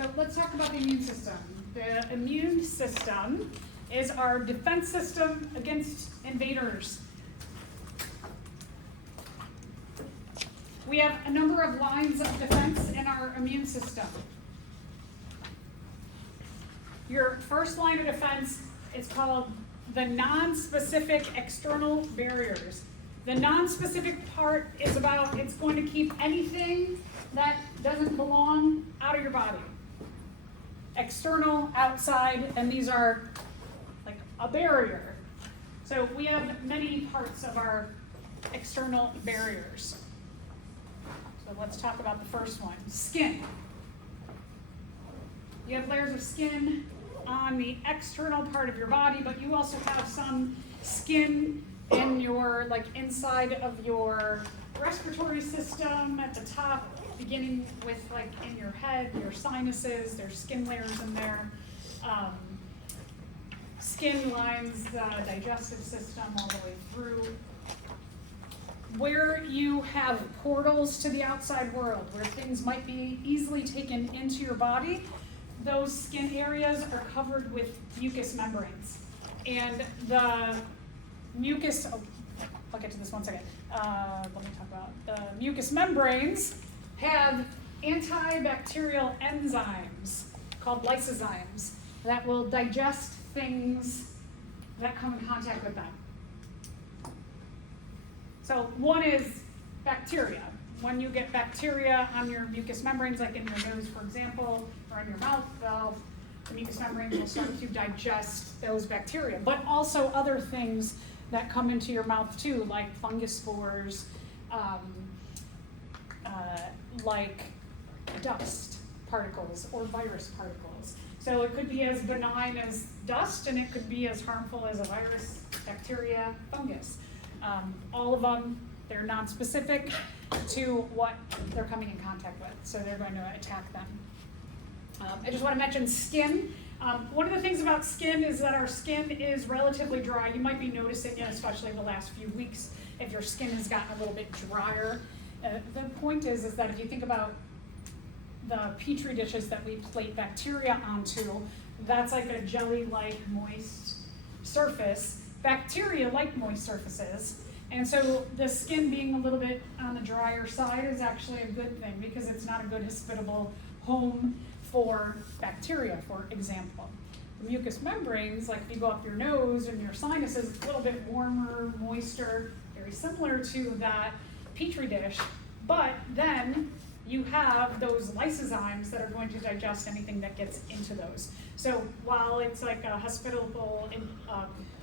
So let's talk about the immune system. The immune system is our defense system against invaders. We have a number of lines of defense in our immune system. Your first line of defense is called the non-specific external barriers. The non-specific part is about it's going to keep anything that doesn't belong out of your body. External, outside, and these are like a barrier. So we have many parts of our external barriers. So let's talk about the first one, skin. You have layers of skin on the external part of your body, but you also have some skin in your, like inside of your respiratory system at the top, beginning with like in your head, your sinuses, there's skin layers in there. Skin lines the digestive system all the way through. Where you have portals to the outside world, where things might be easily taken into your body, those skin areas are covered with mucous membranes. And the mucus, I'll get to this one second. Let me talk about the mucous membranes have antibacterial enzymes called lysozymes that will digest things that come in contact with them. So one is bacteria. When you get bacteria on your mucous membranes, like in your nose, for example, or in your mouth valve, the mucous membranes will start to digest those bacteria. But also other things that come into your mouth too, like fungus spores, like dust particles or virus particles. So it could be as benign as dust, and it could be as harmful as a virus, bacteria, fungus. All of them, they're non-specific to what they're coming in contact with, so they're going to attack them. I just want to mention skin. One of the things about skin is that our skin is relatively dry. You might be noticing it, especially in the last few weeks, if your skin has gotten a little bit drier. The point is that if you think about the petri dishes that we plate bacteria onto, that's like a jelly-like moist surface. Bacteria like moist surfaces, and so the skin being a little bit on the drier side is actually a good thing because it's not a good hospitable home for bacteria, for example. The mucous membranes, like if you go up your nose and your sinuses, it's a little bit warmer, moister, very similar to that petri dish, but then you have those lysozymes that are going to digest anything that gets into those. So while it's like a hospitable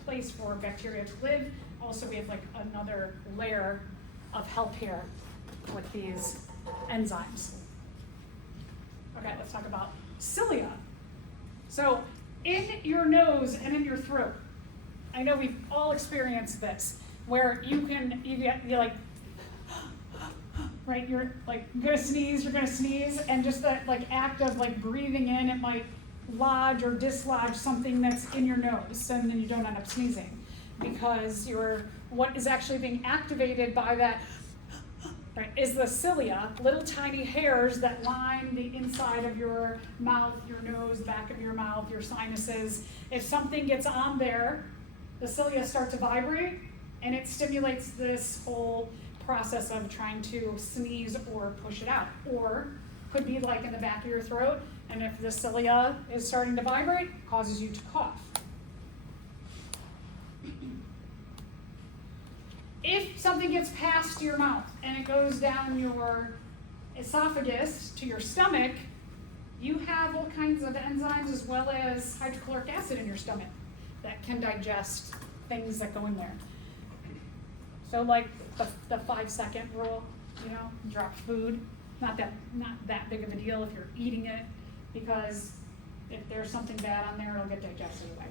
place for bacteria to live, also we have like another layer of help here with these enzymes. Okay, let's talk about cilia. So in your nose and in your throat, I know we've all experienced this, where you're like, right, you're like gonna sneeze, and just that like act of like breathing in, it might lodge or dislodge something that's in your nose, and then you don't end up sneezing because what is actually being activated by that, right, is the cilia, little tiny hairs that line the inside of your mouth, your nose, back of your mouth, your sinuses. If something gets on there, the cilia start to vibrate, and it stimulates this whole process of trying to sneeze or push it out. Or could be like in the back of your throat, and if the cilia is starting to vibrate, it causes you to cough. If something gets past your mouth and it goes down your esophagus to your stomach, you have all kinds of enzymes as well as hydrochloric acid in your stomach that can digest things that go in there. So like the 5-second rule, drop food. Not that big of a deal if you're eating it, because if there's something bad on there, it'll get digested away.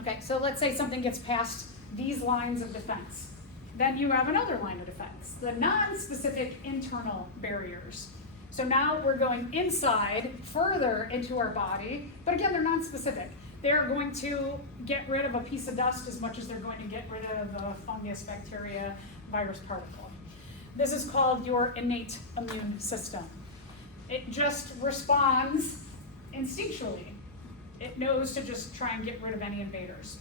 Okay, so let's say something gets past these lines of defense. Then you have another line of defense, the non-specific internal barriers. So now we're going inside, further into our body, but again, they're non-specific. They're going to get rid of a piece of dust as much as they're going to get rid of a fungus, bacteria, virus particle. This is called your innate immune system. It just responds instinctually. It knows to just try and get rid of any invaders.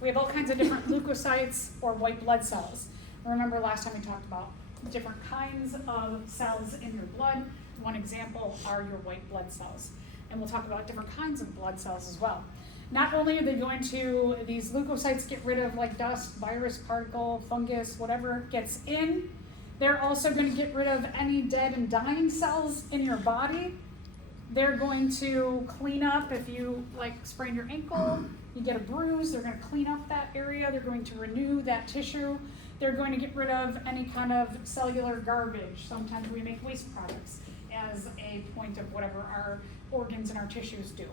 We have all kinds of different leukocytes or white blood cells. Remember last time we talked about different kinds of cells in your blood. One example are your white blood cells. And we'll talk about different kinds of blood cells as well. Not only are they going to, these leukocytes get rid of like dust, virus, particle, fungus, whatever gets in, they're also going to get rid of any dead and dying cells in your body. They're going to clean up if you like sprain your ankle, you get a bruise, they're going to clean up that area, they're going to renew that tissue. They're going to get rid of any kind of cellular garbage. Sometimes we make waste products as a point of whatever our organs and our tissues do.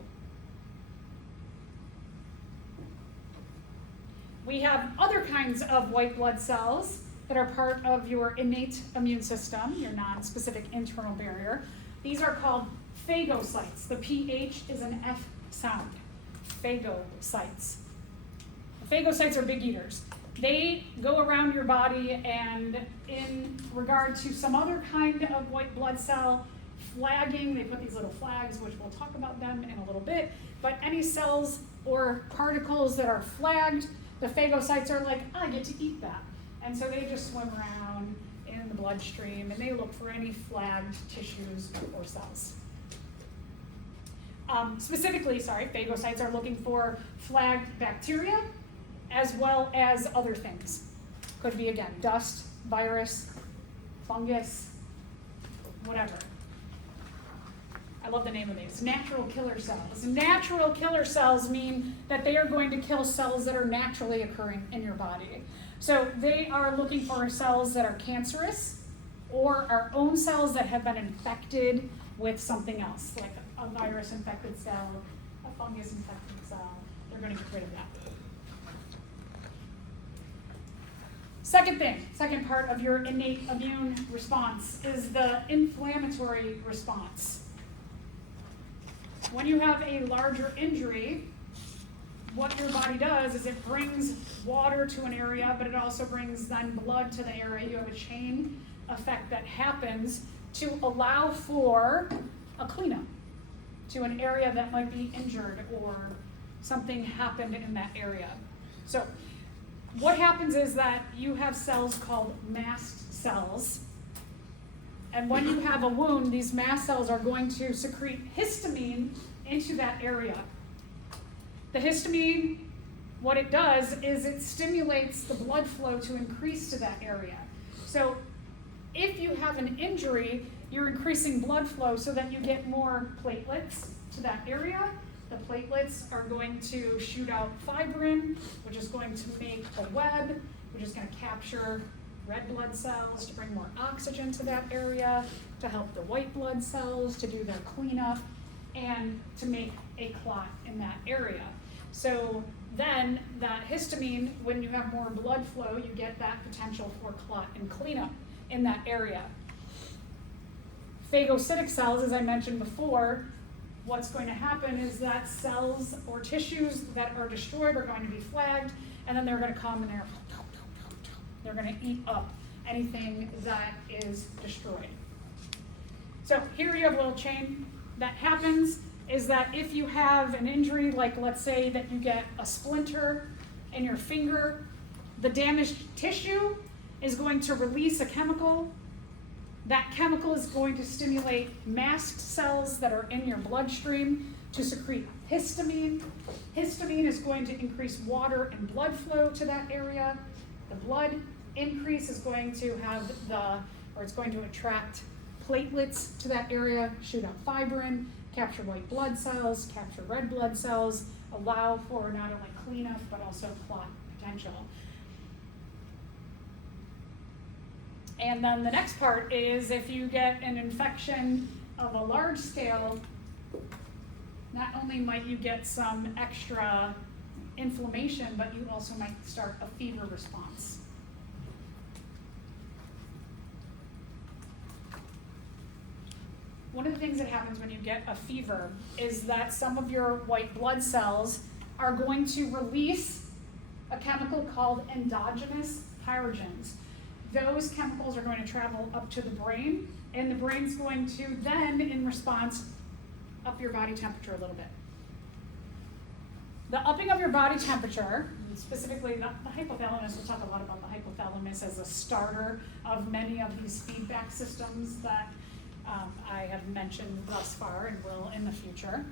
We have other kinds of white blood cells that are part of your innate immune system, your non-specific internal barrier. These are called phagocytes. The PH is an F sound. Phagocytes. Phagocytes are big eaters. They go around your body, and in regard to some other kind of white blood cell flagging, they put these little flags, which we'll talk about them in a little bit, but any cells or particles that are flagged, the phagocytes are like, I get to eat that. And so they just swim around in the bloodstream, and they look for any flagged tissues or cells. Phagocytes are looking for flagged bacteria, as well as other things. Could be, again, dust, virus, fungus, whatever. I love the name of these, natural killer cells. Natural killer cells mean that they are going to kill cells that are naturally occurring in your body. So they are looking for cells that are cancerous, or our own cells that have been infected with something else, like a virus-infected cell, a fungus-infected cell. They're going to get rid of that. Second part of your innate immune response is the inflammatory response. When you have a larger injury, what your body does is it brings water to an area, but it also brings then blood to the area. You have a chain effect that happens to allow for a cleanup to an area that might be injured or something happened in that area. So what happens is that you have cells called mast cells. And when you have a wound, these mast cells are going to secrete histamine into that area. The histamine, what it does is it stimulates the blood flow to increase to that area. So if you have an injury, you're increasing blood flow so that you get more platelets to that area. The platelets are going to shoot out fibrin, which is going to make a web, which is going to capture red blood cells to bring more oxygen to that area, to help the white blood cells to do their cleanup, and to make a clot in that area. So then that histamine, when you have more blood flow, you get that potential for clot and cleanup in that area. Phagocytic cells, as I mentioned before, what's going to happen is that cells or tissues that are destroyed are going to be flagged, and then they're going to come and they're going to eat up anything that is destroyed. So here you have a little chain that happens is that if you have an injury, like let's say that you get a splinter in your finger, the damaged tissue is going to release a chemical. That chemical is going to stimulate mast cells that are in your bloodstream to secrete histamine. Histamine is going to increase water and blood flow to that area. The blood increase is going to have it's going to attract platelets to that area, shoot out fibrin, capture white blood cells, capture red blood cells, allow for not only cleanup but also clot potential. And then the next part is if you get an infection of a large scale, not only might you get some extra inflammation, but you also might start a fever response. One of the things that happens when you get a fever is that some of your white blood cells are going to release a chemical called endogenous pyrogens. those chemicals are going to travel up to the brain, and the brain's going to then, in response, up your body temperature a little bit. The upping of your body temperature, specifically the hypothalamus, we'll talk a lot about the hypothalamus as a starter of many of these feedback systems that I have mentioned thus far and will in the future.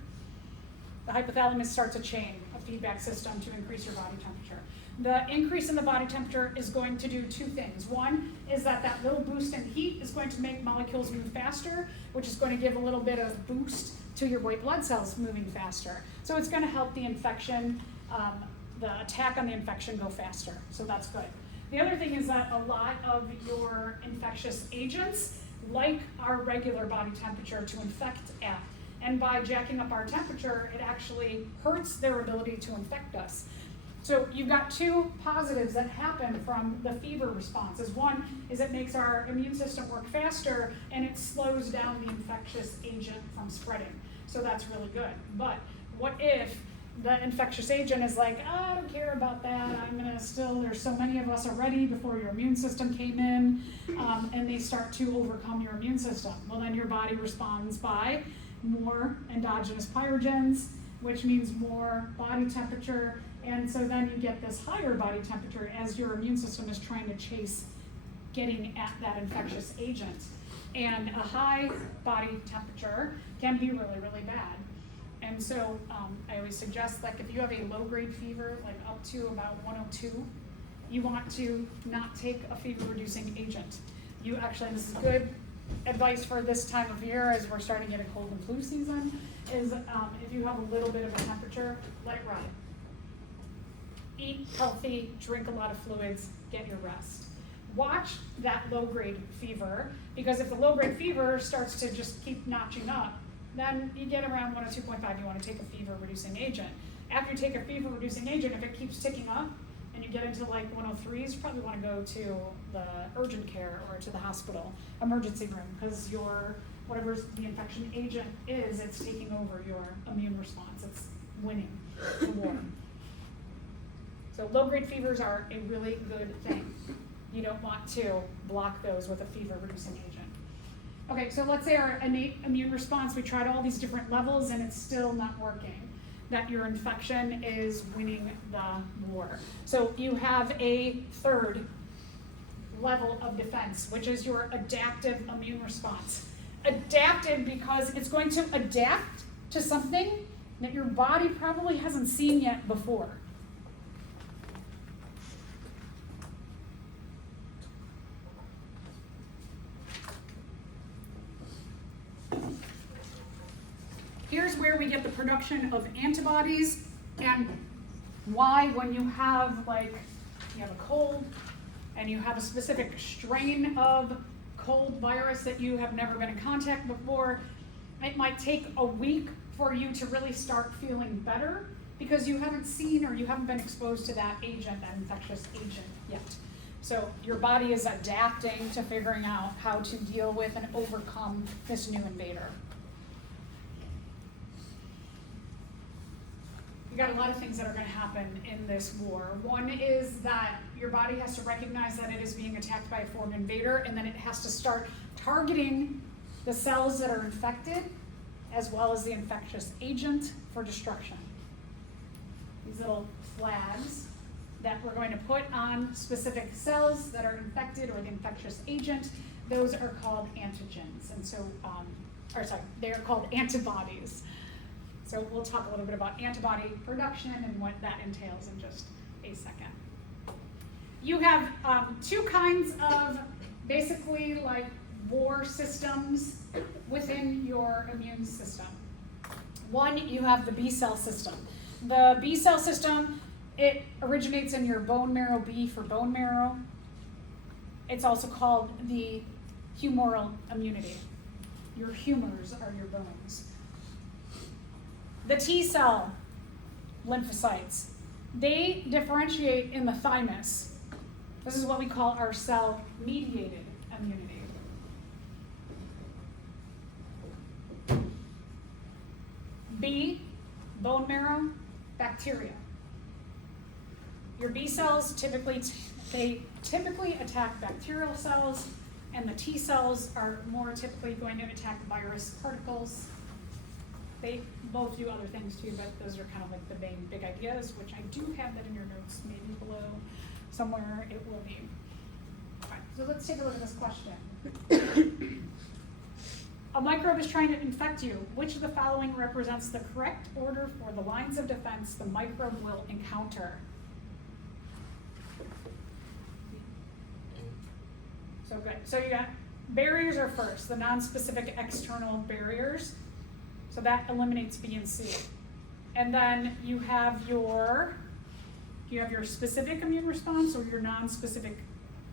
The hypothalamus starts a chain, a feedback system to increase your body temperature. The increase in the body temperature is going to do two things. One is that little boost in heat is going to make molecules move faster, which is going to give a little bit of boost to your white blood cells moving faster. So it's going to help the infection, the attack on the infection go faster. So that's good. The other thing is that a lot of your infectious agents like our regular body temperature to infect at. And by jacking up our temperature, it actually hurts their ability to infect us. So you've got two positives that happen from the fever responses. One is it makes our immune system work faster and it slows down the infectious agent from spreading. So that's really good. But what if the infectious agent is like, I don't care about that, there's so many of us already before your immune system came in, and they start to overcome your immune system. Well, then your body responds by more endogenous pyrogens, which means more body temperature, and so then you get this higher body temperature as your immune system is trying to chase getting at that infectious agent. And a high body temperature can be really, really bad. And so I always suggest, like, if you have a low-grade fever, like up to about 102, you want to not take a fever-reducing agent. You actually, this is good advice for this time of year as we're starting to get a cold and flu season, is if you have a little bit of a temperature, let it ride. Eat healthy, drink a lot of fluids, get your rest. Watch that low-grade fever, because if the low-grade fever starts to just keep notching up, then you get around 102.5, you want to take a fever-reducing agent. After you take a fever-reducing agent, if it keeps ticking up and you get into like 103s, you probably want to go to the urgent care or to the hospital emergency room, because whatever the infection agent is, it's taking over your immune response. It's winning the war. So low-grade fevers are a really good thing. You don't want to block those with a fever-reducing agent. Okay, so let's say our innate immune response, we tried all these different levels and it's still not working. That your infection is winning the war. So you have a third level of defense, which is your adaptive immune response. Adaptive because it's going to adapt to something that your body probably hasn't seen yet before. Here's where we get the production of antibodies, and why, when you have a cold and you have a specific strain of cold virus that you have never been in contact before, it might take a week for you to really start feeling better because you haven't seen or you haven't been exposed to that agent, that infectious agent yet. So your body is adapting to figuring out how to deal with and overcome this new invader. You got a lot of things that are going to happen in this war. One is that your body has to recognize that it is being attacked by a foreign invader, and then it has to start targeting the cells that are infected, as well as the infectious agent for destruction. These little flags that we're going to put on specific cells that are infected or the infectious agent, those are called antigens. And so, they are called antibodies. So we'll talk a little bit about antibody production and what that entails in just a second. You have two kinds of basically like war systems within your immune system. One, you have the B cell system. The B cell system, it originates in your bone marrow, B for bone marrow. It's also called the humoral immunity. Your humors are your bones. The T cell lymphocytes, they differentiate in the thymus. This is what we call our cell-mediated immunity. B, bone marrow, bacteria. Your B cells typically They typically attack bacterial cells, and the T cells are more typically going to attack virus particles. They both do other things too, but those are kind of like the main big ideas, which I do have that in your notes, maybe below somewhere it will be. All right, so let's take a look at this question. A microbe is trying to infect you. Which of the following represents the correct order for the lines of defense the microbe will encounter? So good. So you got barriers are first, the non-specific external barriers. So that eliminates B and C. And then you have your specific immune response, or your non-specific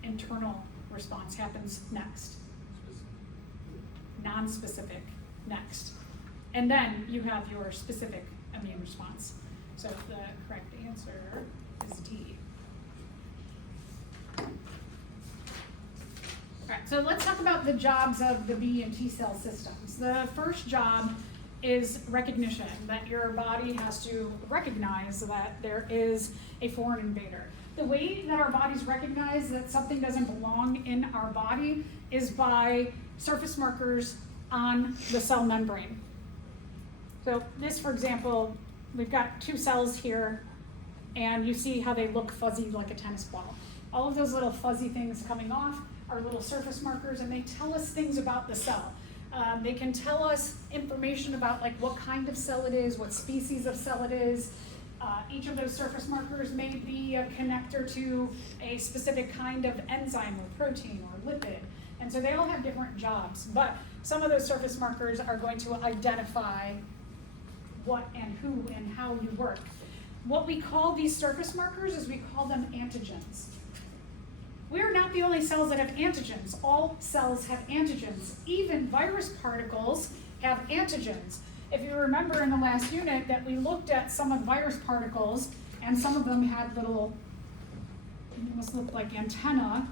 internal response happens next. Non-specific next. And then you have your specific immune response. So the correct answer is D. All right, so let's talk about the jobs of the B and T cell systems. The first job is recognition, that your body has to recognize that there is a foreign invader. The way that our bodies recognize that something doesn't belong in our body is by surface markers on the cell membrane. So this, for example, we've got two cells here, and you see how they look fuzzy like a tennis ball. All of those little fuzzy things coming off are little surface markers, and they tell us things about the cell. They can tell us information about like what kind of cell it is, what species of cell it is. Each of those surface markers may be a connector to a specific kind of enzyme or protein or lipid. And so they all have different jobs, but some of those surface markers are going to identify what and who and how you work. What we call these surface markers is we call them antigens. We're not the only cells that have antigens. All cells have antigens. Even virus particles have antigens. If you remember in the last unit that we looked at some of the virus particles, and some of them had little, almost looked like antenna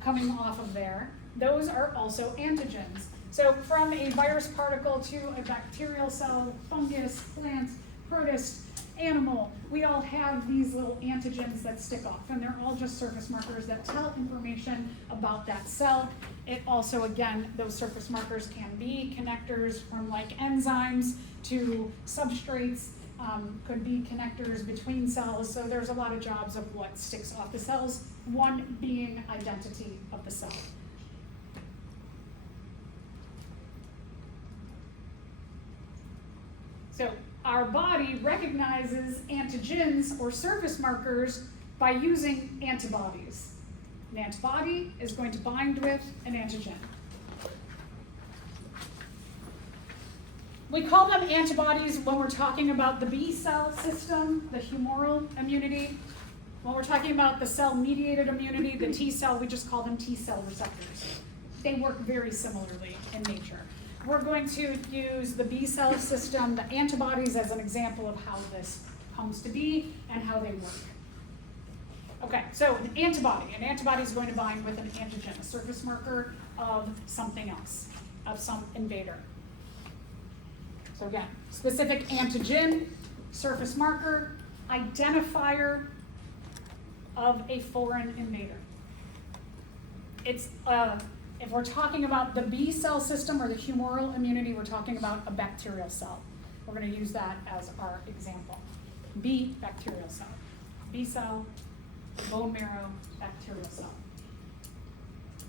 coming off of there, those are also antigens. So from a virus particle to a bacterial cell, fungus, plant, protist, animal, we all have these little antigens that stick off, and they're all just surface markers that tell information about that cell. It also, again, those surface markers can be connectors from like enzymes to substrates, could be connectors between cells, so there's a lot of jobs of what sticks off the cells, one being identity of the cell. So our body recognizes antigens or surface markers by using antibodies. An antibody is going to bind with an antigen. We call them antibodies when we're talking about the B cell system, the humoral immunity. When we're talking about the cell-mediated immunity, the T cell, we just call them T cell receptors. They work very similarly in nature. We're going to use the B cell system, the antibodies, as an example of how this comes to be and how they work. Okay, so an antibody is going to bind with an antigen, a surface marker of something else, of some invader. So again, specific antigen, surface marker, identifier of a foreign invader. It's if we're talking about the B cell system or the humoral immunity, we're talking about a bacterial cell. We're going to use that as our example. B, bacterial cell. B cell, bone marrow, bacterial cell.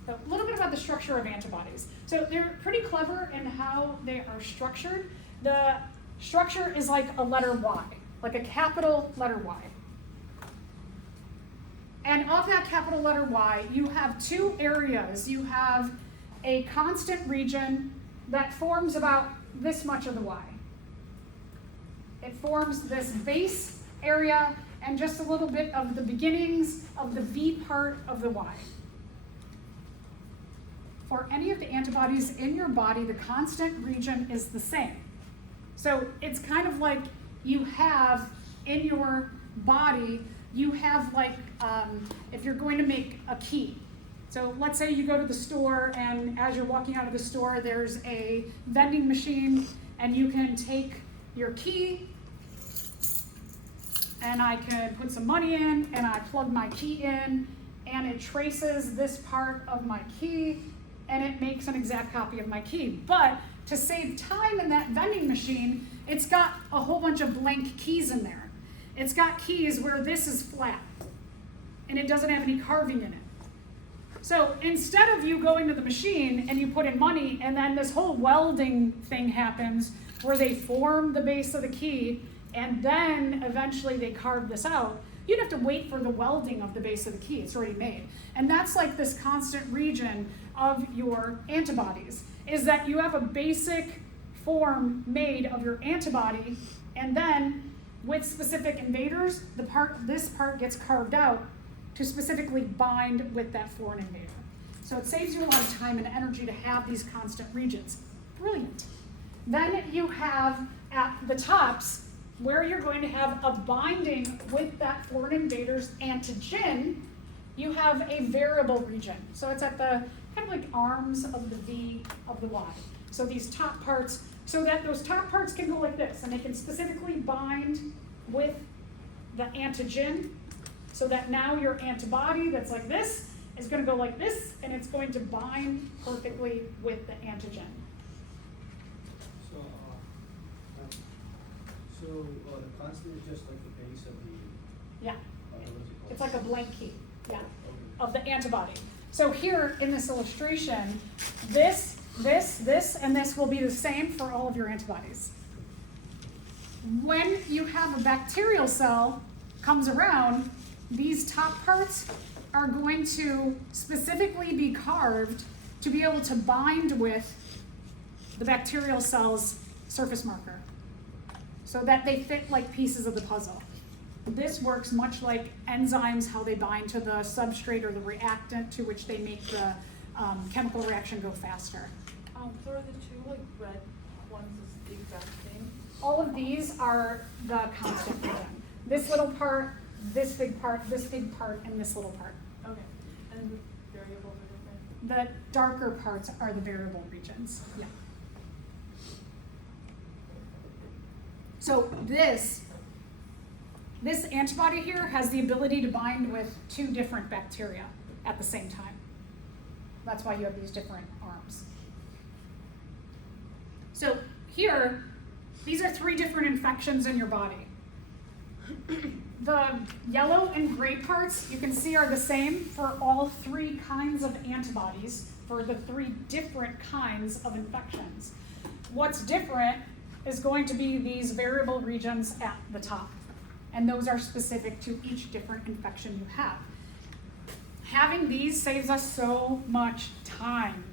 So a little bit about the structure of antibodies. So they're pretty clever in how they are structured. The structure is like a letter Y, like a capital letter Y. And of that capital letter Y, you have two areas. You have a constant region that forms about this much of the Y. It forms this base area and just a little bit of the beginnings of the V part of the Y. For any of the antibodies in your body, the constant region is the same. So it's kind of like you have in your body, you have like, if you're going to make a key. So let's say you go to the store, and as you're walking out of the store, there's a vending machine, and you can take your key, and I can put some money in, and I plug my key in, and it traces this part of my key, and it makes an exact copy of my key. But to save time in that vending machine, it's got a whole bunch of blank keys in there. It's got keys where this is flat, and it doesn't have any carving in it. So instead of you going to the machine and you put in money, and then this whole welding thing happens where they form the base of the key, and then eventually they carve this out, you'd have to wait for the welding of the base of the key. It's already made. And that's like this constant region of your antibodies, is that you have a basic form made of your antibody, and then with specific invaders, this part gets carved out to specifically bind with that foreign invader. So it saves you a lot of time and energy to have these constant regions. Brilliant. Then you have at the tops where you're going to have a binding with that foreign invader's antigen, you have a variable region. So it's at the kind of like arms of the V of the Y. So these top parts, so that those top parts can go like this, and they can specifically bind with the antigen, so that now your antibody that's like this is going to go like this, and it's going to bind perfectly with the antigen. So the constant is just like the base of the. Yeah. What is it called? It's like a blank key. Yeah. Okay. Of the antibody. So here in this illustration, this, and this will be the same for all of your antibodies. When you have a bacterial cell comes around, these top parts are going to specifically be carved to be able to bind with the bacterial cell's surface marker, so that they fit like pieces of the puzzle. This works much like enzymes, how they bind to the substrate or the reactant to which they make the chemical reaction go faster. So are the two like red ones is the exact same? All of these are the constant region. This little part, this big part, and this little part. Okay. And the variables are different? The darker parts are the variable regions. Yeah. So this antibody here has the ability to bind with 2 different bacteria at the same time. That's why you have these different arms. So here, these are 3 different infections in your body. The yellow and gray parts you can see are the same for all 3 kinds of antibodies for the 3 different kinds of infections. What's different is going to be these variable regions at the top, and those are specific to each different infection you have. Having these saves us so much time,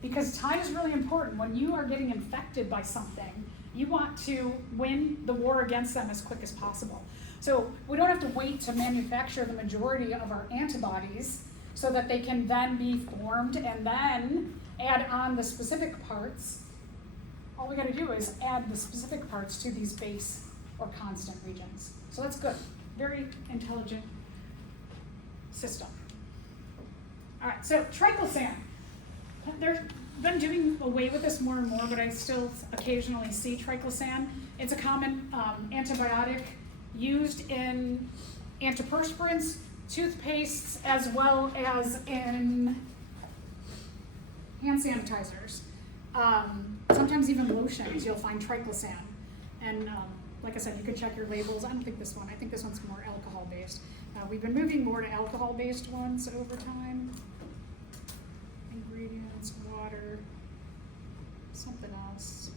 because time is really important. When you are getting infected by something, you want to win the war against them as quick as possible. So we don't have to wait to manufacture the majority of our antibodies so that they can then be formed and then add on the specific parts. All we gotta do is add the specific parts to these base or constant regions. So that's good. Very intelligent system. All right, so triclosan. They've been doing away with this more and more, but I still occasionally see triclosan. It's a common antibiotic used in antiperspirants, toothpastes, as well as in hand sanitizers. Sometimes even lotions, you'll find triclosan. And like I said, you can check your labels. I don't think this one, I think this one's more alcohol-based. We've been moving more to alcohol-based ones over time. Ingredients, water, something else.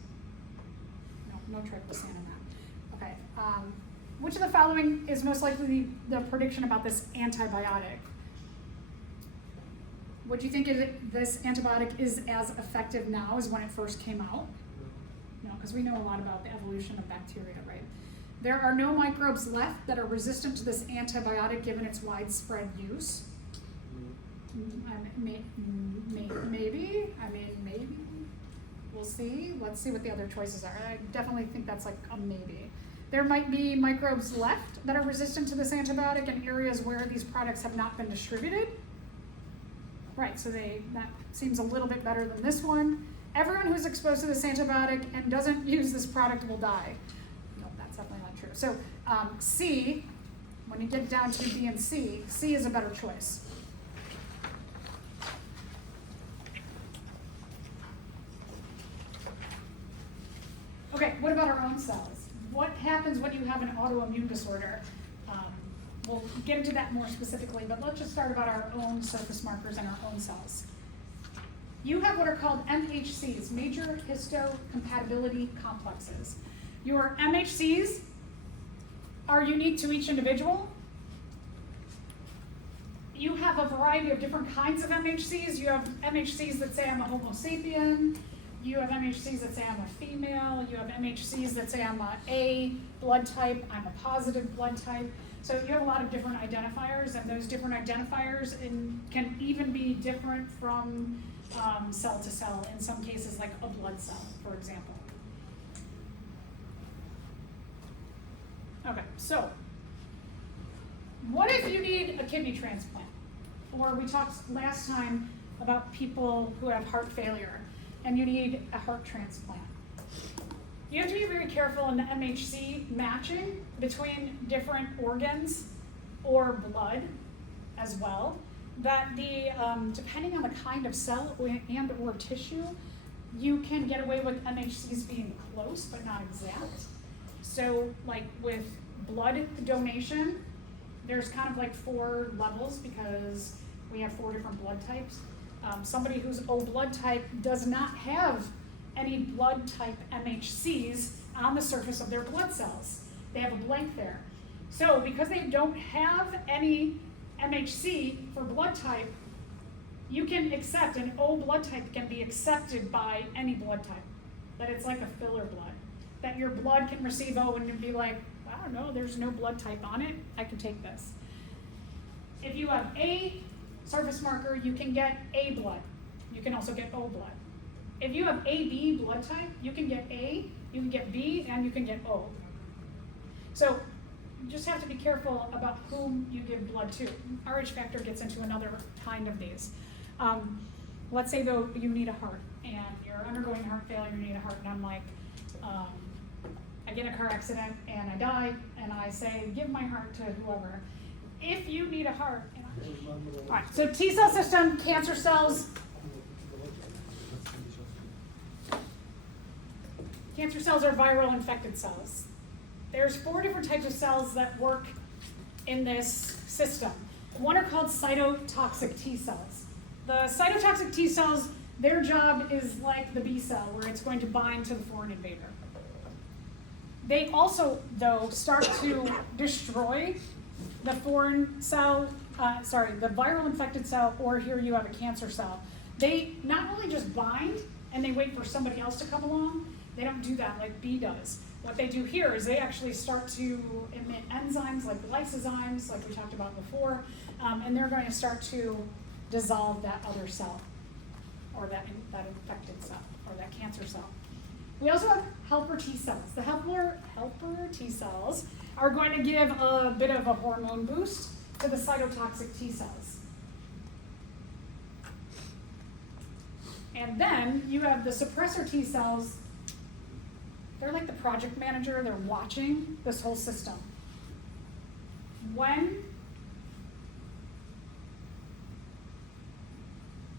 No triclosan in that. Okay, which of the following is most likely the prediction about this antibiotic? Would you think this antibiotic is as effective now as when it first came out? No, because we know a lot about the evolution of bacteria, right? There are no microbes left that are resistant to this antibiotic given its widespread use. Maybe. We'll see. Let's see what the other choices are. I definitely think that's like a maybe. There might be microbes left that are resistant to this antibiotic in areas where these products have not been distributed. Right, so that seems a little bit better than this one. Everyone who's exposed to this antibiotic and doesn't use this product will die. No, that's definitely not true. So C, when you get down to B and C, C is a better choice. Okay, what about our own cells? What happens when you have an autoimmune disorder? We'll get into that more specifically, but let's just start about our own surface markers and our own cells. You have what are called MHCs, major histocompatibility complexes. Your MHCs are unique to each individual. You have a variety of different kinds of MHCs. You have MHCs that say I'm a Homo sapien. You have MHCs that say I'm a female. You have MHCs that say I'm a blood type. I'm a positive blood type. So you have a lot of different identifiers, and those different identifiers can even be different from cell to cell, in some cases like a blood cell, for example. Okay, so what if you need a kidney transplant? Or we talked last time about people who have heart failure and you need a heart transplant. You have to be very careful in the MHC matching between different organs or blood as well, that depending on the kind of cell and or tissue, you can get away with MHCs being close but not exact. So like with blood donation, there's kind of like 4 levels because we have 4 different blood types. Somebody who's O blood type does not have any blood type MHCs on the surface of their blood cells. They have a blank there. So because they don't have any MHC for blood type, you can accept, an O blood type can be accepted by any blood type. That it's like a filler blood. That your blood can receive O and be like, I don't know, there's no blood type on it, I can take this. If you have A surface marker, you can get A blood. You can also get O blood. If you have AB blood type, you can get A, you can get B, and you can get O. So you just have to be careful about whom you give blood to. RH factor gets into another kind of these. Let's say though you need a heart and you're undergoing heart failure, you need a heart, and I'm like, I get in a car accident and I die, and I say, give my heart to whoever. If you need a heart, all right, so T cell system, cancer cells. Cancer cells are viral infected cells. There's 4 different types of cells that work in this system. One are called cytotoxic T cells. The cytotoxic T cells, their job is like the B cell, where it's going to bind to the foreign invader. They also, though, start to destroy the foreign cell, the viral infected cell, or here you have a cancer cell. They not only just bind and they wait for somebody else to come along, they don't do that like B does. What they do here is they actually start to emit enzymes like lysozymes, like we talked about before, and they're going to start to dissolve that other cell, or that infected cell, or that cancer cell. We also have helper T cells. The helper T cells are going to give a bit of a hormone boost to the cytotoxic T cells. And then you have the suppressor T cells. They're like the project manager. They're watching this whole system. When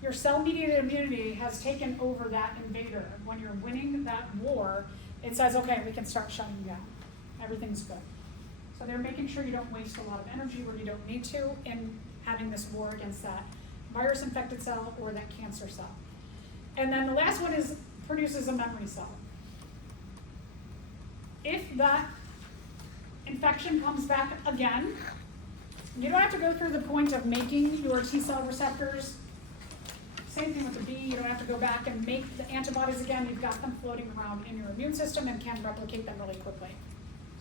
your cell-mediated immunity has taken over that invader, when you're winning that war, it says, okay, we can start shutting you down. Everything's good. So they're making sure you don't waste a lot of energy where you don't need to in having this war against that virus-infected cell or that cancer cell. And then the last one is produces a memory cell. If that infection comes back again, you don't have to go through the point of making your T cell receptors. Same thing with the B, you don't have to go back and make the antibodies again. You've got them floating around in your immune system and can replicate them really quickly.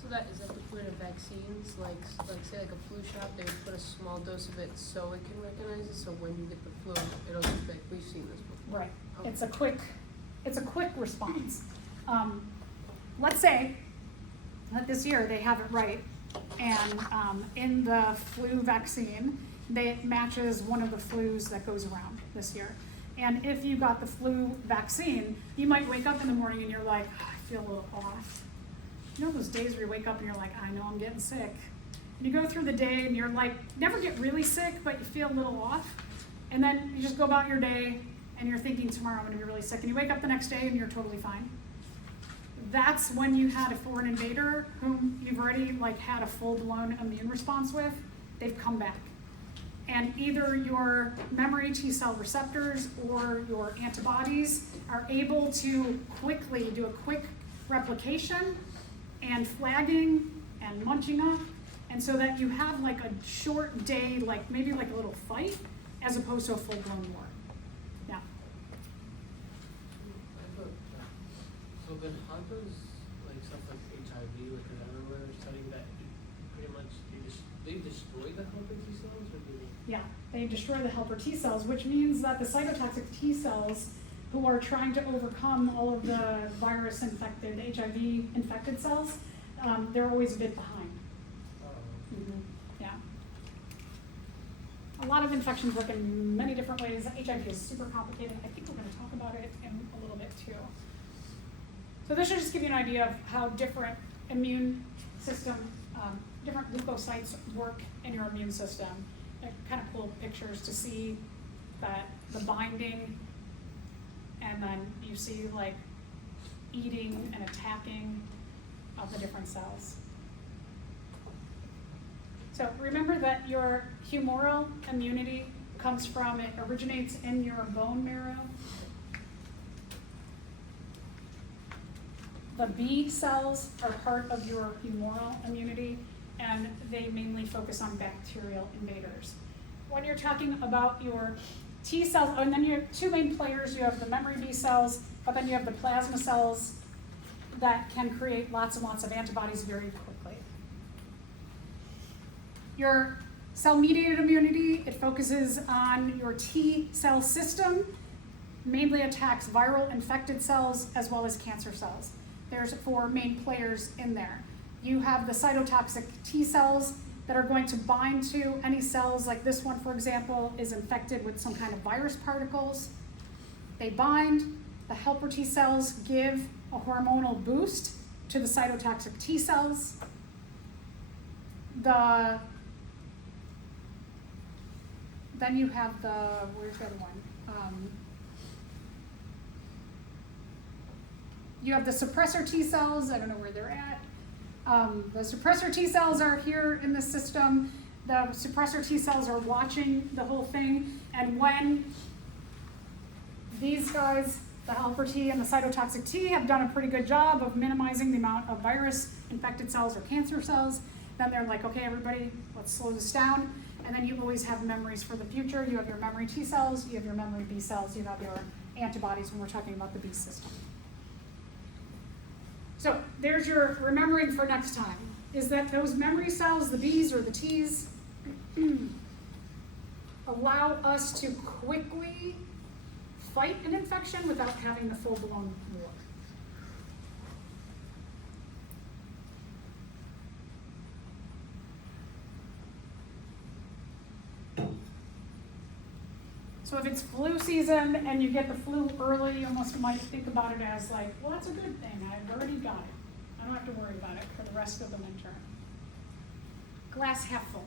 So that is that the point of vaccines, like say like a flu shot, they would put a small dose of it so it can recognize it. So when you get the flu, it'll just be like, we've seen this before. Right. Okay. It's a quick response. Let's say that this year they have it right, and in the flu vaccine, it matches one of the flus that goes around this year. And if you got the flu vaccine, you might wake up in the morning and you're like, oh, I feel a little off. You know those days where you wake up and you're like, I know I'm getting sick. And you go through the day and you're like, never get really sick, but you feel a little off. And then you just go about your day and you're thinking tomorrow I'm gonna be really sick. And you wake up the next day and you're totally fine. that's when you had a foreign invader whom you've already like had a full-blown immune response with, they've come back. And either your memory T cell receptors or your antibodies are able to quickly do a quick replication and flagging and munching up, and so that you have like a short day, like maybe like a little fight, as opposed to a full-blown war. Yeah. So then how does like stuff like HIV, like I remember studying that pretty much they destroy the helper T cells, or do they? Yeah, they destroy the helper T cells, which means that the cytotoxic T cells who are trying to overcome all of the virus infected, HIV infected cells, they're always a bit behind. Yeah. A lot of infections work in many different ways. HIV is super complicated. I think we're going to talk about it in a little bit too. So this should just give you an idea of how different immune system, different leukocytes work in your immune system. They're kind of cool pictures to see that the binding, and then you see like eating and attacking of the different cells. So remember that your humoral immunity comes from, it originates in your bone marrow. The B cells are part of your humoral immunity, and they mainly focus on bacterial invaders. When you're talking about your T cells, and then you have two main players, you have the memory B cells, but then you have the plasma cells that can create lots and lots of antibodies very quickly. Your cell-mediated immunity, it focuses on your T cell system, mainly attacks viral infected cells as well as cancer cells. There's 4 main players in there. You have the cytotoxic T cells that are going to bind to any cells, like this one, for example, is infected with some kind of virus particles. They bind, the helper T cells give a hormonal boost to the cytotoxic T cells. Then you have the, where's the other one? You have the suppressor T cells, I don't know where they're at. The suppressor T cells are here in the system. The suppressor T cells are watching the whole thing, and when these guys, the helper T and the cytotoxic T, have done a pretty good job of minimizing the amount of virus infected cells or cancer cells, then they're like, okay, everybody, let's slow this down. And then you always have memories for the future. You have your memory T cells, you have your memory B cells, you have your antibodies when we're talking about the B system. So there's your remembering for next time, is that those memory cells, the Bs or the Ts, allow us to quickly fight an infection without having the full-blown war. So if it's flu season and you get the flu early, you almost might think about it as like, well, that's a good thing. I've already got it. I don't have to worry about it for the rest of the winter. Glass half full.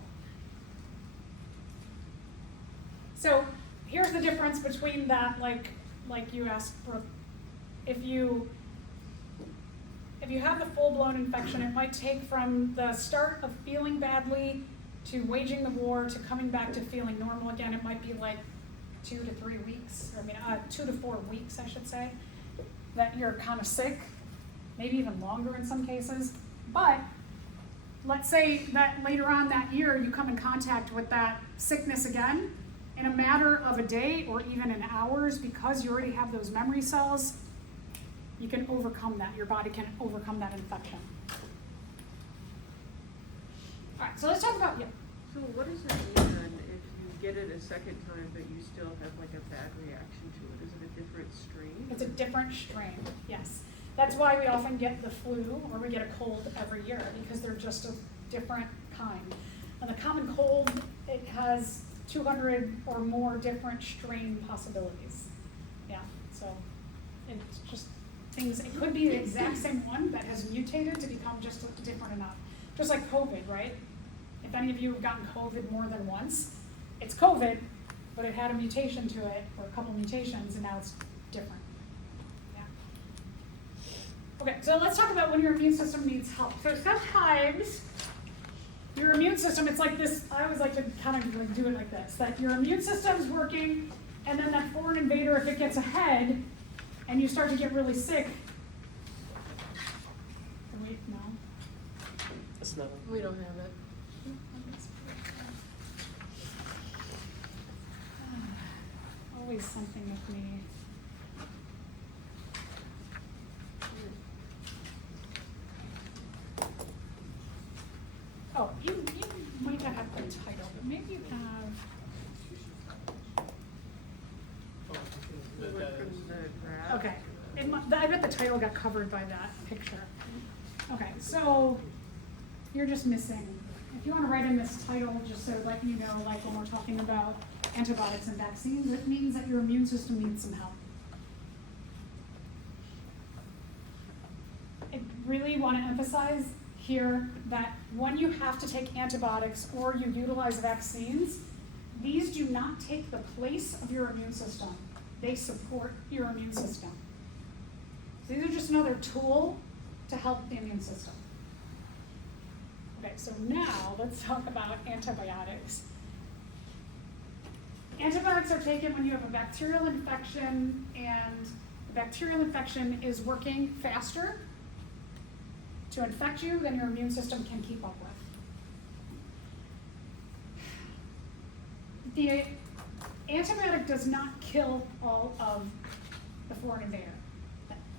So here's the difference between that, like you asked, Brooke. If you have the full-blown infection, it might take from the start of feeling badly to waging the war to coming back to feeling normal again. It might be like 2 to 3 weeks, 2 to 4 weeks, I should say, that you're kind of sick, maybe even longer in some cases. But let's say that later on that year you come in contact with that sickness again, in a matter of a day or even in hours, because you already have those memory cells, you can overcome that. Your body can overcome that infection. All right, so let's talk about, So what does it mean then if you get it a second time but you still have like a bad reaction to it? Is it a different strain? It's a different strain, yes. That's why we often get the flu or we get a cold every year, because they're just a different kind. And the common cold, it has 200 or more different strain possibilities. Yeah, so it's just things, it could be the exact same one that has mutated to become just different enough. Just like COVID, right? If any of you have gotten COVID more than once, it's COVID, but it had a mutation to it, or a couple mutations, and now it's different. Yeah. Okay, so let's talk about when your immune system needs help. So sometimes your immune system, it's like this, I always like to kind of like do it like this, that your immune system's working, and then that foreign invader, if it gets ahead, and you start to get really sick. Wait, no. That's not. We don't have it. Always something with me. Oh, you might not have the title, but maybe you have. From the graph. Okay, I bet the title got covered by that picture. Okay, so you're just missing, if you wanna write in this title, just so letting you know, like when we're talking about antibiotics and vaccines, it means that your immune system needs some help. I really wanna emphasize here that when you have to take antibiotics or you utilize vaccines, these do not take the place of your immune system. They support your immune system. So these are just another tool to help the immune system. Okay, so now let's talk about antibiotics. Antibiotics are taken when you have a bacterial infection, and the bacterial infection is working faster to infect you than your immune system can keep up with. The antibiotic does not kill all of the foreign invader,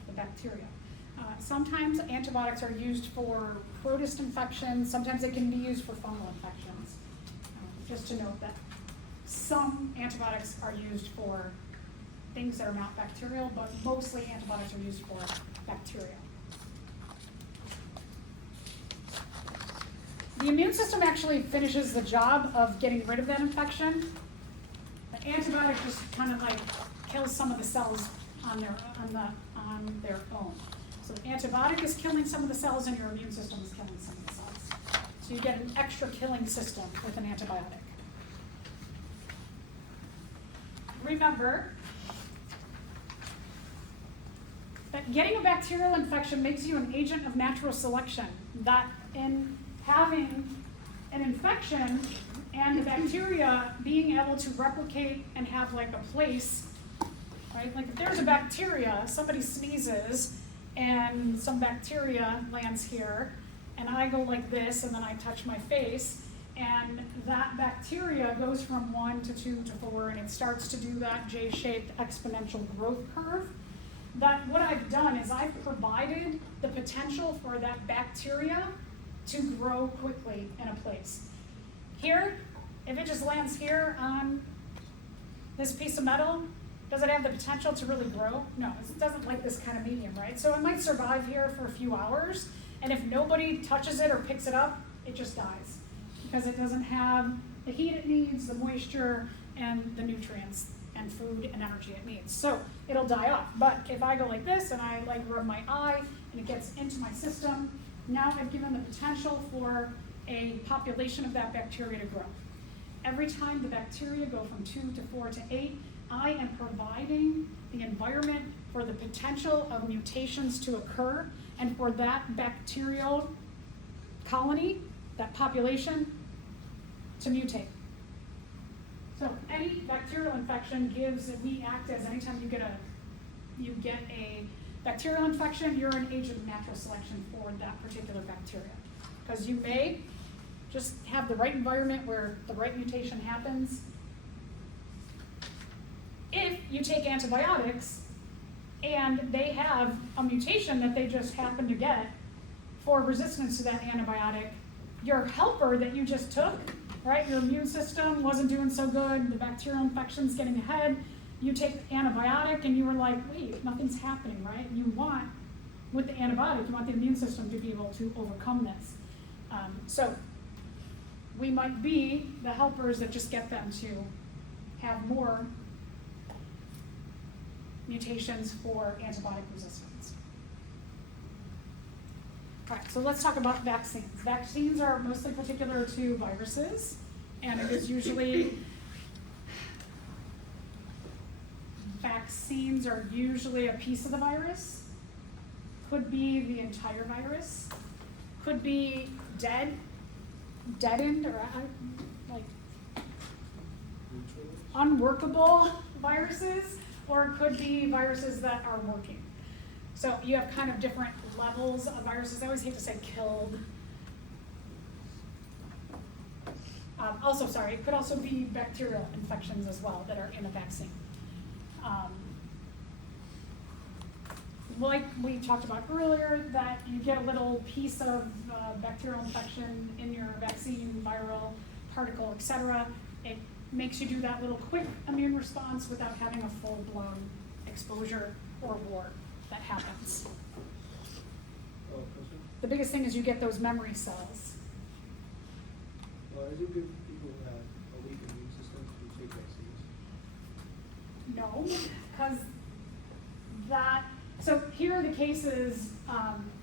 the bacteria. Sometimes antibiotics are used for protist infections, sometimes it can be used for fungal infections. Just to note that some antibiotics are used for things that are not bacterial, but mostly antibiotics are used for bacteria. The immune system actually finishes the job of getting rid of that infection. The antibiotic just kind of like kills some of the cells on their own. So the antibiotic is killing some of the cells and your immune system is killing some of the cells. So you get an extra killing system with an antibiotic. Remember that getting a bacterial infection makes you an agent of natural selection. That in having an infection and the bacteria being able to replicate and have like a place, right? Like if there's a bacteria, somebody sneezes and some bacteria lands here, and I go like this and then I touch my face, and that bacteria goes from 1 to 2 to 4, and it starts to do that J-shaped exponential growth curve. That what I've done is I've provided the potential for that bacteria to grow quickly in a place. Here, if it just lands here on this piece of metal, does it have the potential to really grow? No, it doesn't like this kind of medium, right? So it might survive here for a few hours, and if nobody touches it or picks it up, it just dies because it doesn't have the heat it needs, the moisture, and the nutrients and food and energy it needs. So it'll die off. But if I go like this and I like rub my eye and it gets into my system, now I've given the potential for a population of that bacteria to grow. Every time the bacteria go from 2 to 4 to 8, I am providing the environment for the potential of mutations to occur and for that bacterial colony, that population, to mutate. So any bacterial infection gives, we act as, anytime you get a bacterial infection, you're an agent of natural selection for that particular bacteria. Because you may just have the right environment where the right mutation happens. If you take antibiotics and they have a mutation that they just happen to get for resistance to that antibiotic, your helper that you just took, right, your immune system wasn't doing so good, the bacterial infection's getting ahead, you take the antibiotic and you were like, wait, nothing's happening, right? You want, with the antibiotic, you want the immune system to be able to overcome this. So we might be the helpers that just get them to have more mutations for antibiotic resistance. All right, so let's talk about vaccines. Vaccines are mostly particular to viruses, and it is usually, vaccines are usually a piece of the virus could be the entire virus, could be deadened, or like unworkable viruses, or it could be viruses that are working. So you have kind of different levels of viruses. I always hate to say killed. Also, sorry, it could also be bacterial infections as well that are in a vaccine. Like we talked about earlier, that you get a little piece of bacterial infection in your vaccine, viral particle, etc. It makes you do that little quick immune response without having a full-blown exposure or war that happens. Oh, question? The biggest thing is you get those memory cells. Well, is it good for people who have a weak immune system to take vaccines? No, because so here are the cases,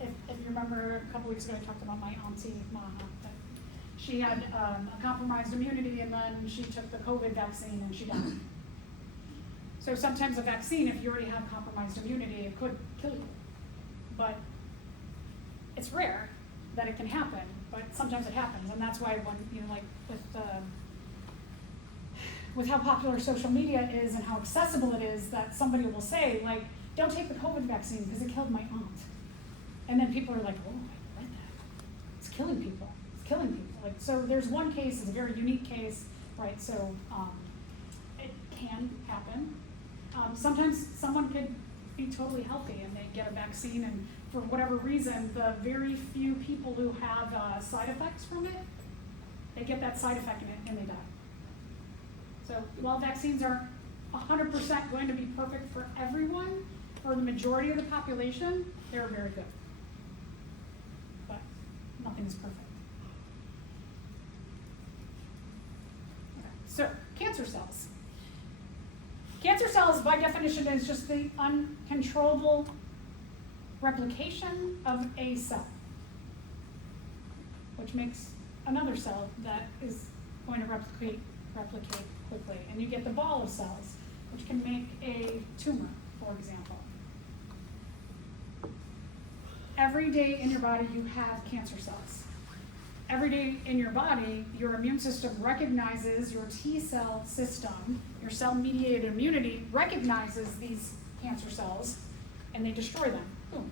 if you remember a couple weeks ago I talked about my auntie, Maha, that she had a compromised immunity and then she took the COVID vaccine and she died. So sometimes a vaccine, if you already have compromised immunity, it could kill you. But it's rare that it can happen, but sometimes it happens, and that's why when, you know, like with how popular social media is and how accessible it is, that somebody will say, like, don't take the COVID vaccine because it killed my aunt. And then people are like, oh, I read that. It's killing people. It's killing people. Like, so there's one case, it's a very unique case, right? So it can happen. Sometimes someone could be totally healthy and they get a vaccine, and for whatever reason, the very few people who have side effects from it, they get that side effect in it and they die. So while vaccines aren't 100% going to be perfect for everyone, for the majority of the population, they're very good. But nothing is perfect. Okay. So cancer cells. Cancer cells, by definition, is just the uncontrollable replication of a cell, which makes another cell that is going to replicate quickly. And you get the ball of cells, which can make a tumor, for example. Every day in your body, you have cancer cells. Every day in your body, your immune system recognizes, your T cell system, your cell-mediated immunity recognizes these cancer cells, and they destroy them. Boom.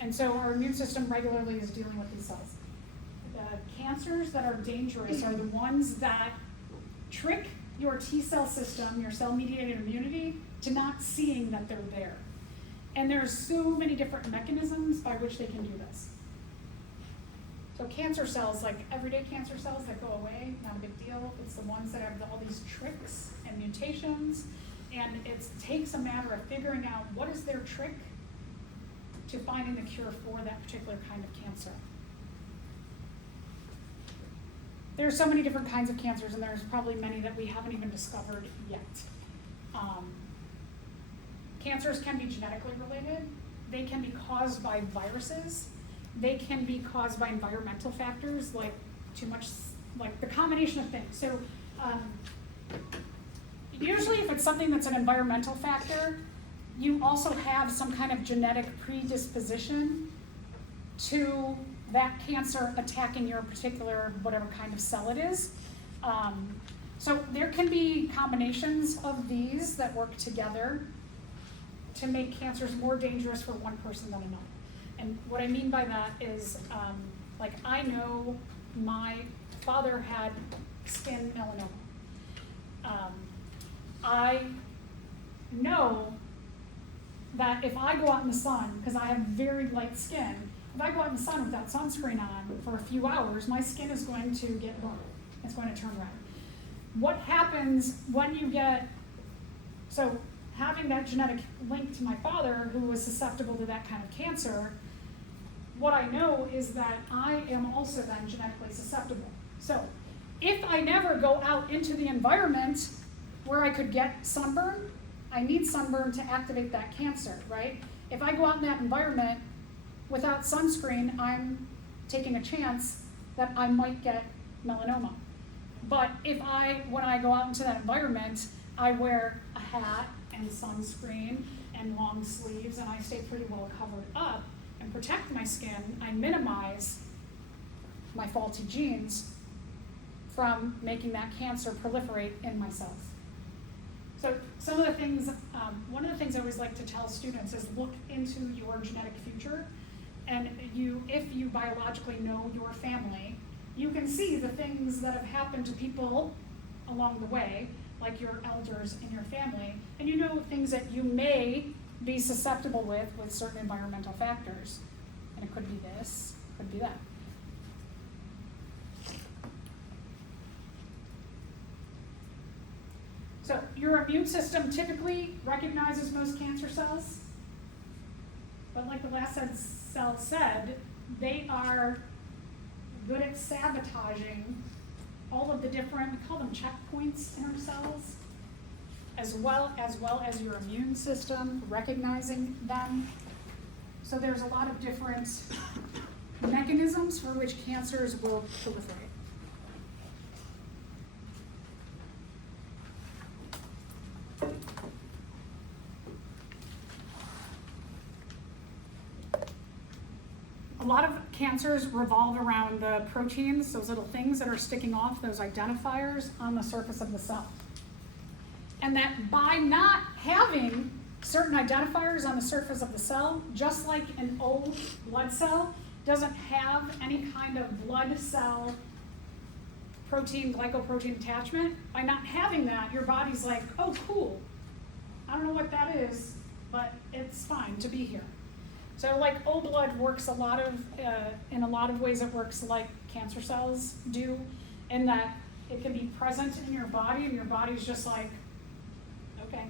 And so our immune system regularly is dealing with these cells. The cancers that are dangerous are the ones that trick your T cell system, your cell-mediated immunity, to not seeing that they're there. And there's so many different mechanisms by which they can do this. So cancer cells, like everyday cancer cells that go away, not a big deal. It's the ones that have all these tricks and mutations, and it takes a matter of figuring out what is their trick to finding the cure for that particular kind of cancer. There are so many different kinds of cancers, and there's probably many that we haven't even discovered yet. Cancers can be genetically related. They can be caused by viruses. They can be caused by environmental factors, like too much, like the combination of things. So usually if it's something that's an environmental factor, you also have some kind of genetic predisposition to that cancer attacking your particular, whatever kind of cell it is. So there can be combinations of these that work together to make cancers more dangerous for one person than another. And what I mean by that is, like, I know my father had skin melanoma. I know that if I go out in the sun, because I have very light skin, if I go out in the sun without sunscreen on for a few hours, my skin is going to get burned. It's going to turn red. What happens when you get, so having that genetic link to my father, who was susceptible to that kind of cancer, what I know is that I am also then genetically susceptible. So if I never go out into the environment where I could get sunburn, I need sunburn to activate that cancer, right? If I go out in that environment without sunscreen, I'm taking a chance that I might get melanoma. But if when I go out into that environment, I wear a hat and sunscreen and long sleeves and I stay pretty well covered up, and protect my skin, I minimize my faulty genes from making that cancer proliferate in my cells. So some of the things, one of the things I always like to tell students is look into your genetic future, and if you biologically know your family, you can see the things that have happened to people along the way, like your elders in your family, and you know things that you may be susceptible with certain environmental factors. And it could be this, could be that. So your immune system typically recognizes most cancer cells, but like the last cell said, they are good at sabotaging all of the different, we call them checkpoints in our cells, as well as your immune system recognizing them. So there's a lot of different mechanisms for which cancers will proliferate. A lot of cancers revolve around the proteins, those little things that are sticking off, those identifiers on the surface of the cell. And that by not having certain identifiers on the surface of the cell, just like an old blood cell doesn't have any kind of blood cell protein, glycoprotein attachment, by not having that, your body's like, oh, cool. I don't know what that is, but it's fine to be here. So like O blood works in a lot of ways it works like cancer cells do, in that it can be present in your body and your body's just like, okay,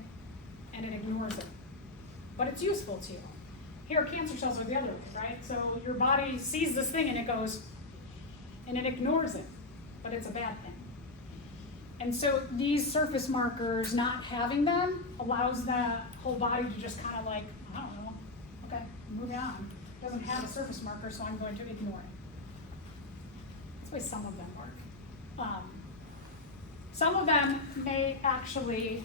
and it ignores it. But it's useful to you. Here, cancer cells are the other way, right? So your body sees this thing and it goes, and it ignores it, but it's a bad thing. And so these surface markers, not having them, allows the whole body to just kind of like, I don't know, okay, moving on. It doesn't have a surface marker, so I'm going to ignore it. That's the way some of them work. Some of them may actually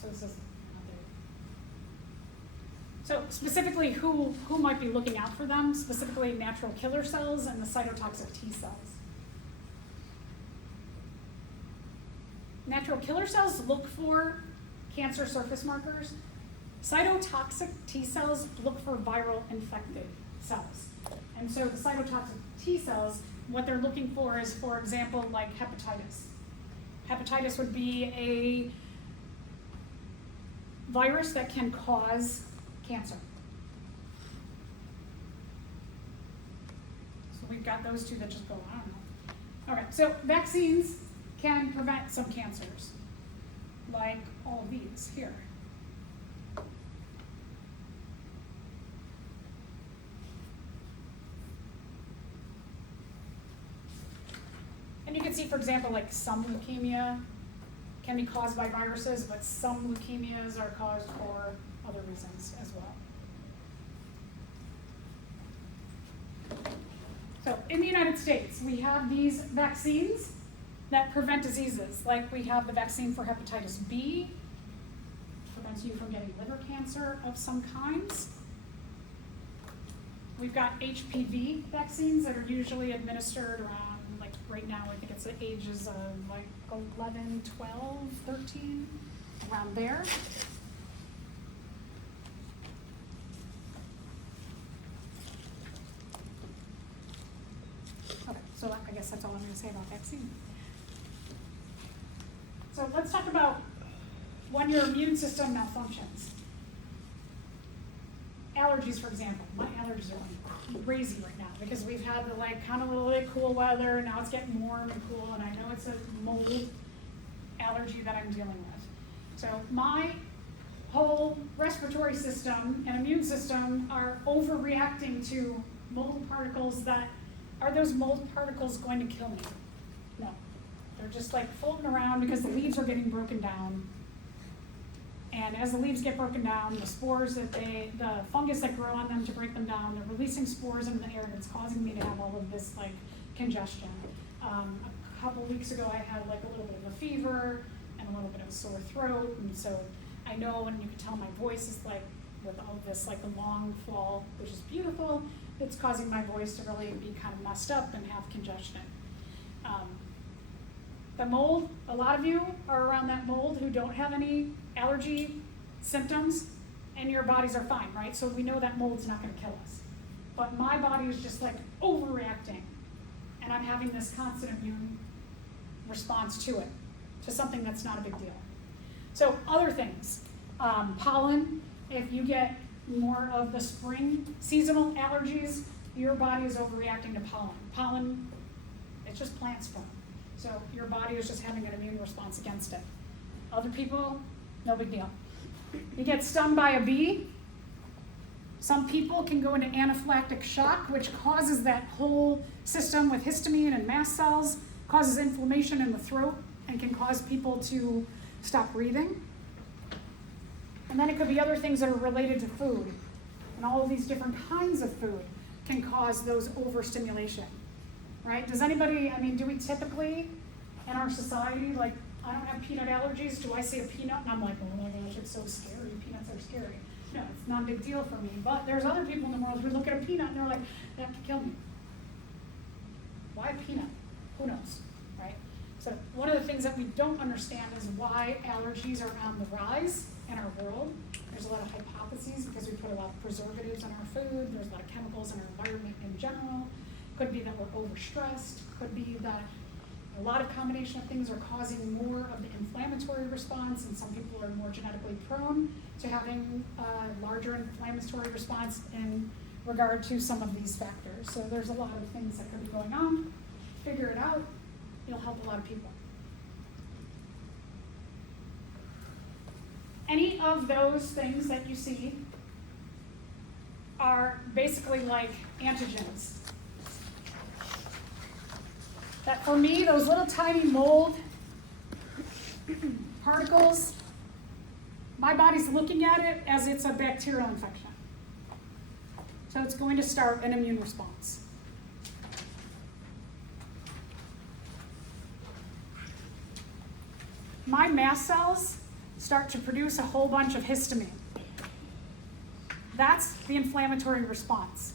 so this is not there. So specifically, who might be looking out for them? Specifically, natural killer cells and the cytotoxic T cells. Natural killer cells look for cancer surface markers. Cytotoxic T cells look for viral infected cells. And so the cytotoxic T cells, what they're looking for is, for example, like hepatitis. Hepatitis would be a virus that can cause cancer. So we've got those two that just go, I don't know. Okay, so vaccines can prevent some cancers, like all of these here. And you can see, for example, like some leukemia can be caused by viruses, but some leukemias are caused for other reasons as well. So in the United States, we have these vaccines that prevent diseases, like we have the vaccine for hepatitis B, prevents you from getting liver cancer of some kinds. We've got HPV vaccines that are usually administered around, like right now, I think it's the ages of like 11, 12, 13, around there. Okay, so I guess that's all I'm going to say about vaccine. So let's talk about when your immune system malfunctions. Allergies, for example. My allergies are crazy right now because we've had the like kind of a little bit cool weather, and now it's getting warm and cool, and I know it's a mold allergy that I'm dealing with. So my whole respiratory system and immune system are overreacting to mold particles that, are those mold particles going to kill me? No. They're just like floating around because the leaves are getting broken down. And as the leaves get broken down, the spores the fungus that grow on them to break them down, they're releasing spores into the air, and it's causing me to have all of this like congestion. A couple weeks ago, I had like a little bit of a fever and a little bit of a sore throat, and so I know, and you can tell my voice is like, with all this, like a long fall, which is beautiful, it's causing my voice to really be kind of messed up and have congestion. The mold, a lot of you are around that mold who don't have any allergy symptoms, and your bodies are fine, right? So we know that mold's not gonna kill us. But my body is just like overreacting, and I'm having this constant immune response to it, to something that's not a big deal. So other things, pollen, if you get more of the spring seasonal allergies, your body is overreacting to pollen. Pollen, it's just plant sperm. So your body is just having an immune response against it. Other people, no big deal. You get stung by a bee. Some people can go into anaphylactic shock, which causes that whole system with histamine and mast cells, causes inflammation in the throat, and can cause people to stop breathing. And then it could be other things that are related to food. And all of these different kinds of food can cause those overstimulation, right? Does anybody, I mean, do we typically in our society, like, I don't have peanut allergies, do I see a peanut and I'm like, oh my gosh, it's so scary, peanuts are scary. No, it's not a big deal for me, but there's other people in the world who look at a peanut and they're like, that could kill me. Why a peanut? Who knows, right? So one of the things that we don't understand is why allergies are on the rise in our world. There's a lot of hypotheses because we put a lot of preservatives in our food, there's a lot of chemicals in our environment in general. Could be that we're overstressed, could be that a lot of combination of things are causing more of the inflammatory response, and some people are more genetically prone to having a larger inflammatory response in regard to some of these factors. So there's a lot of things that could be going on. Figure it out, you'll help a lot of people. Any of those things that you see are basically like antigens. That for me, those little tiny mold particles, my body's looking at it as it's a bacterial infection. So it's going to start an immune response. My mast cells start to produce a whole bunch of histamine. That's the inflammatory response.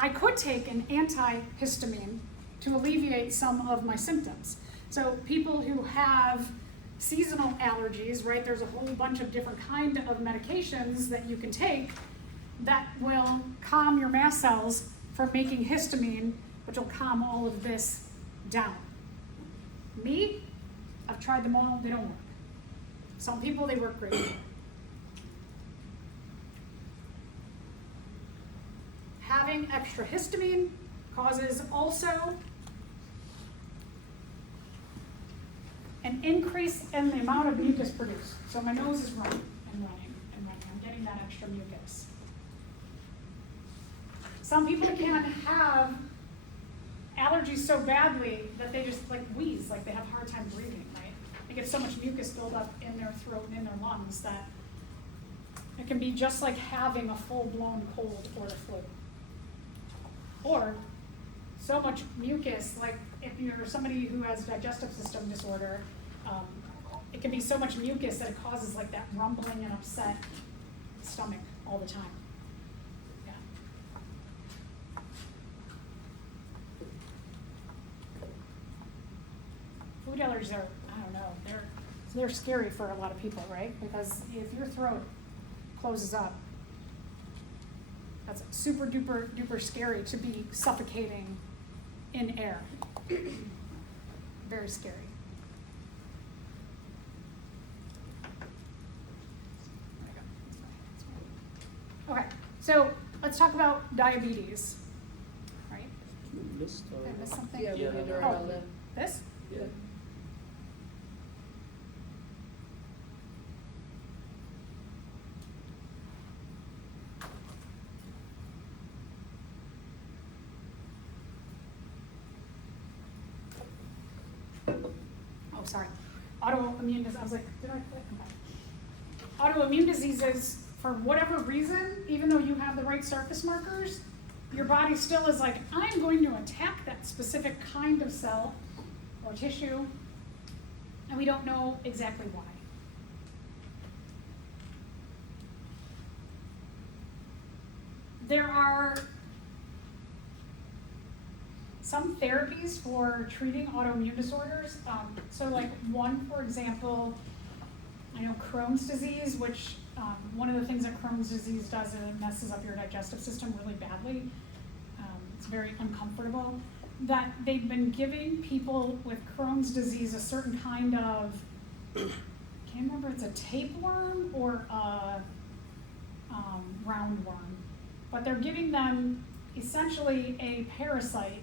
I could take an antihistamine to alleviate some of my symptoms. So people who have seasonal allergies, right, there's a whole bunch of different kind of medications that you can take that will calm your mast cells from making histamine, which will calm all of this down. Me, I've tried them all, they don't work. Some people, they work great. Having extra histamine causes also an increase in the amount of mucus produced. So my nose is running and running and running. I'm getting that extra mucus. Some people can have allergies so badly that they just like wheeze, like they have a hard time breathing, right? They get so much mucus build up in their throat and in their lungs that it can be just like having a full-blown cold or a flu. Or so much mucus, like if you're somebody who has digestive system disorder, it can be so much mucus that it causes like that rumbling and upset stomach all the time. Yeah. Food allergies are, I don't know, they're scary for a lot of people, right? Because if your throat closes up, that's super duper duper scary to be suffocating in air. Very scary. Okay, so let's talk about diabetes, right? You missed, Did I miss something? Yeah, we Yeah, did no. all that. This? Yeah. Oh, sorry. Autoimmune disease. I was like, did I click? Okay. Autoimmune diseases, for whatever reason, even though you have the right surface markers, your body still is like, I'm going to attack that specific kind of cell or tissue and we don't know exactly why. There are some therapies for treating autoimmune disorders. So like one, for example, I know Crohn's disease, which one of the things that Crohn's disease does is it messes up your digestive system really badly. It's very uncomfortable. That they've been giving people with Crohn's disease a certain kind of, can't remember if it's a tapeworm or a roundworm, but they're giving them essentially a parasite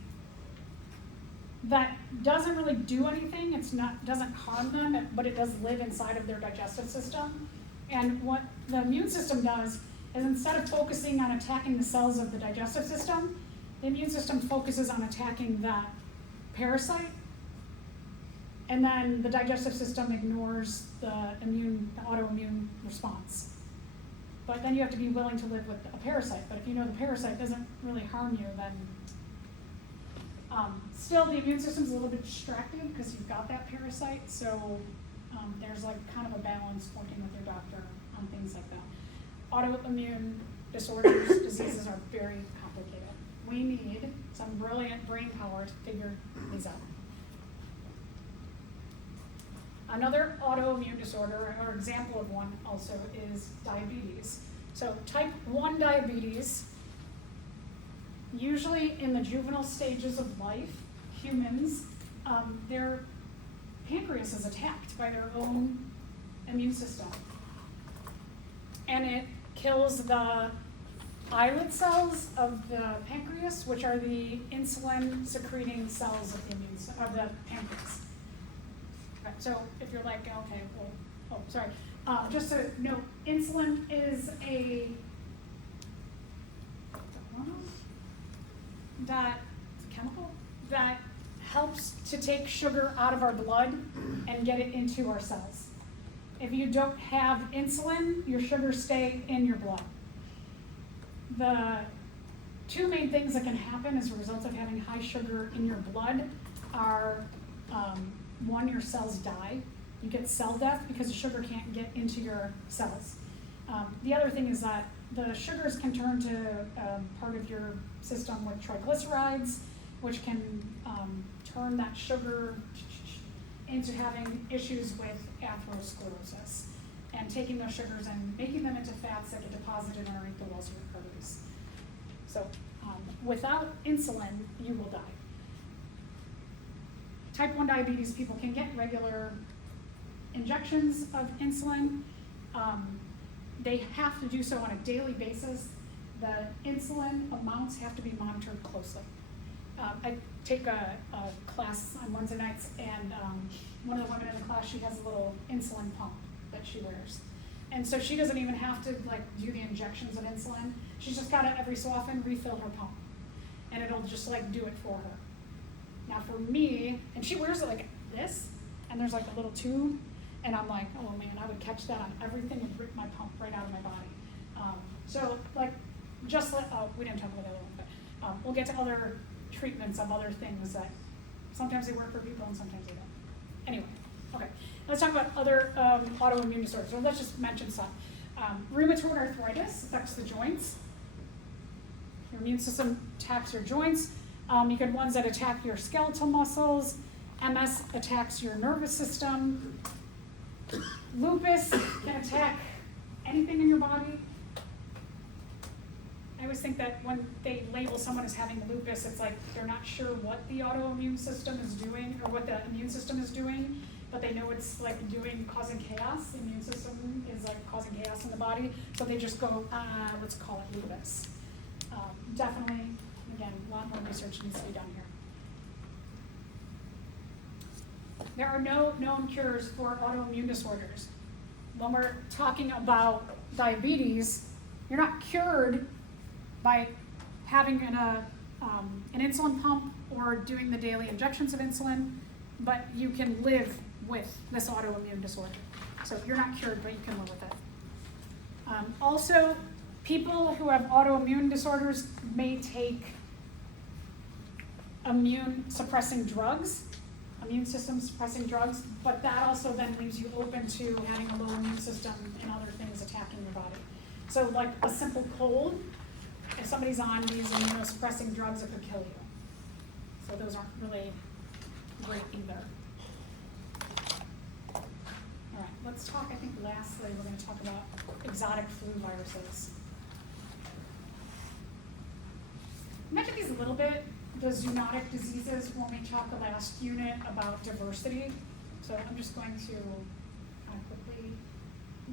that doesn't really do anything. Doesn't harm them, but it does live inside of their digestive system. And what the immune system does is instead of focusing on attacking the cells of the digestive system, the immune system focuses on attacking that parasite, and then the digestive system ignores the autoimmune response. But then you have to be willing to live with a parasite. But if you know the parasite doesn't really harm you, then still the immune system's a little bit distracted because you've got that parasite. So there's like kind of a balance working with your doctor on things like that. Autoimmune disorders, diseases are very complicated. We need some brilliant brain power to figure these out. Another autoimmune disorder, or example of one also, is diabetes. So type 1 diabetes, usually in the juvenile stages of life, humans, their pancreas is attacked by their own immune system. And it kills the islet cells of the pancreas, which are the insulin secreting cells of the pancreas. Right, so if you're like, okay, well, oh, sorry. Just to note, insulin is a hormone it's a chemical that helps to take sugar out of our blood and get it into our cells. If you don't have insulin, your sugars stay in your blood. The two main things that can happen as a result of having high sugar in your blood are, one, your cells die. You get cell death because the sugar can't get into your cells. The other thing is that the sugars can turn to part of your system with triglycerides, which can turn that sugar into having issues with atherosclerosis, and taking those sugars and making them into fats that get deposited underneath the walls of your arteries. So without insulin, you will die. Type 1 diabetes people can get regular injections of insulin. They have to do so on a daily basis. The insulin amounts have to be monitored closely. I take a class on Wednesday nights, and one of the women in the class, she has a little insulin pump that she wears. And so she doesn't even have to do the injections of insulin. She's just got to every so often refill her pump, and it'll just do it for her. Now for me, and she wears it like this, and there's a little tube, and I'm like, oh man, I would catch that on everything and rip my pump right out of my body. We didn't talk about the other one, but we'll get to other treatments of other things that sometimes they work for people and sometimes they don't. Anyway, okay, let's talk about other autoimmune disorders. So let's just mention some. Rheumatoid arthritis affects the joints. Your immune system attacks your joints. You get ones that attack your skeletal muscles. MS attacks your nervous system. Lupus can attack anything in your body. I always think that when they label someone as having lupus, it's like they're not sure what the autoimmune system is doing or what the immune system is doing, but they know it's causing chaos. The immune system is causing chaos in the body, so they just go, let's call it lupus. Definitely, again, a lot more research needs to be done here. There are no known cures for autoimmune disorders. When we're talking about diabetes, you're not cured by having an insulin pump or doing the daily injections of insulin, but you can live with this autoimmune disorder. So you're not cured, but you can live with it. Also, people who have autoimmune disorders may take immune suppressing drugs. immune system suppressing drugs, but that also then leaves you open to having a low immune system and other things attacking your body. So like a simple cold, if somebody's on these immunosuppressing drugs, it could kill you. So those aren't really great either. All right, let's talk, I think lastly, we're gonna talk about exotic flu viruses. I mentioned these a little bit, the zoonotic diseases, when we talked the last unit about diversity. So I'm just going to kind of quickly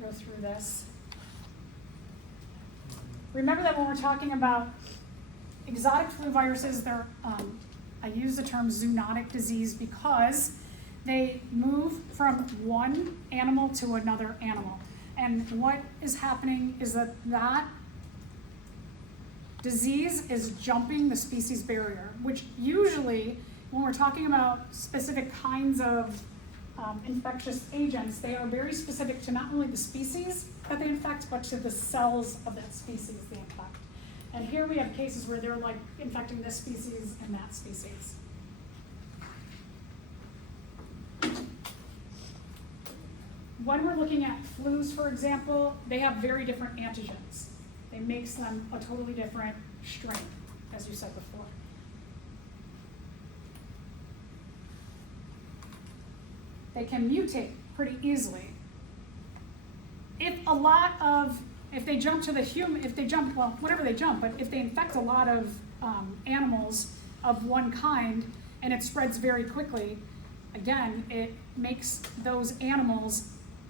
go through this. Remember that when we're talking about exotic flu viruses, they're, I use the term zoonotic disease because they move from one animal to another animal. And what is happening is that that disease is jumping the species barrier, which usually, when we're talking about specific kinds of infectious agents, they are very specific to not only the species that they infect, but to the cells of that species they infect. And here we have cases where they're like infecting this species and that species. When we're looking at flus, for example, they have very different antigens. It makes them a totally different strain, as you said before. They can mutate pretty easily. If they jump to the human, well, whatever they jump, but if they infect a lot of animals of one kind and it spreads very quickly, again, it makes those animals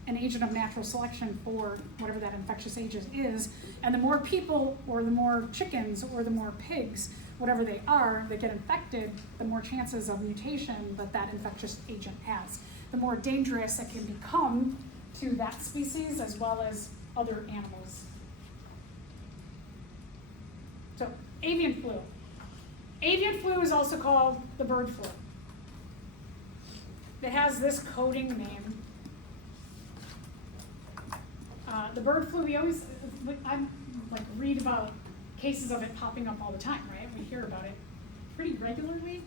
an agent of natural selection for whatever that infectious agent is. And the more people or the more chickens or the more pigs, whatever they are, that get infected, the more chances of mutation that that infectious agent has. The more dangerous it can become to that species as well as other animals. So, avian flu. Avian flu is also called the bird flu. It has this coding name. The bird flu, I read about cases of it popping up all the time, right? We hear about it pretty regularly.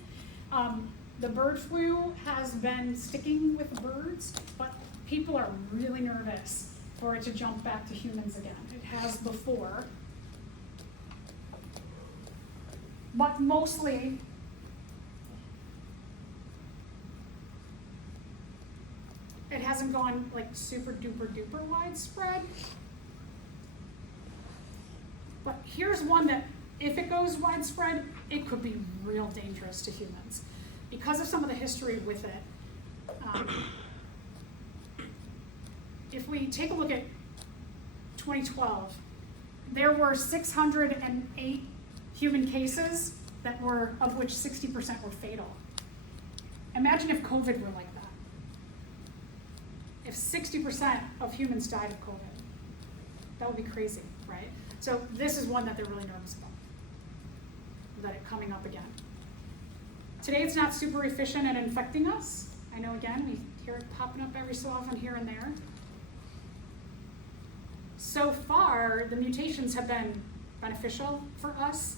The bird flu has been sticking with birds, but people are really nervous for it to jump back to humans again. It has before. But mostly, it hasn't gone like super duper duper widespread. But here's one that, if it goes widespread, it could be real dangerous to humans because of some of the history with it. If we take a look at 2012, there were 608 human cases of which 60% were fatal. Imagine if COVID were like that. If 60% of humans died of COVID, that would be crazy, right? So this is one that they're really nervous about it coming up again. Today it's not super efficient at infecting us. I know, again, we hear it popping up every so often here and there. So far, the mutations have been beneficial for us,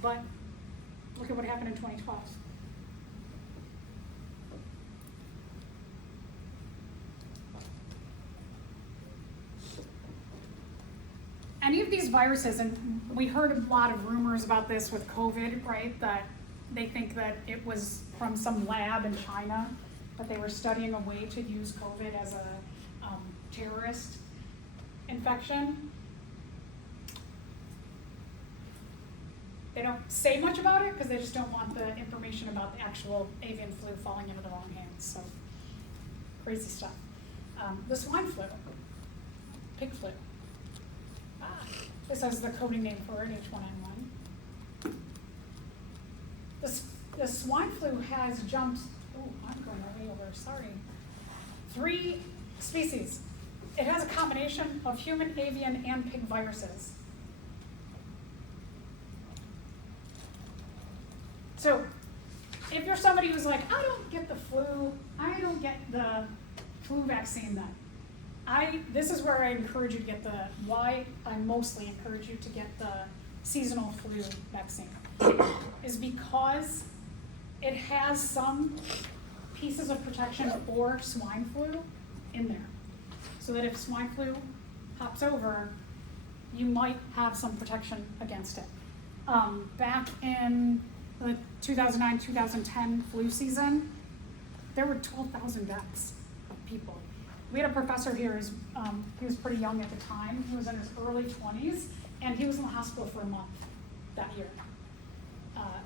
but look at what happened in 2012. Any of these viruses, and we heard a lot of rumors about this with COVID, right? That they think that it was from some lab in China, that they were studying a way to use COVID as a terrorist infection. They don't say much about it because they just don't want the information about the actual avian flu falling into the wrong hands. So crazy stuff. The swine flu, pig flu. This is the coding name for it, H1N1. The swine flu has jumped, I'm going way over, sorry. 3 species. It has a combination of human, avian, and pig viruses. So if you're somebody who's like, I don't get the flu, I don't get the flu vaccine then, this is where I encourage you to get why I mostly encourage you to get the seasonal flu vaccine, is because it has some pieces of protection for swine flu in there. So that if swine flu hops over, you might have some protection against it. Back in the 2009-2010 flu season, there were 12,000 deaths of people. We had a professor here, he was pretty young at the time, he was in his early 20s, and he was in the hospital for a month that year.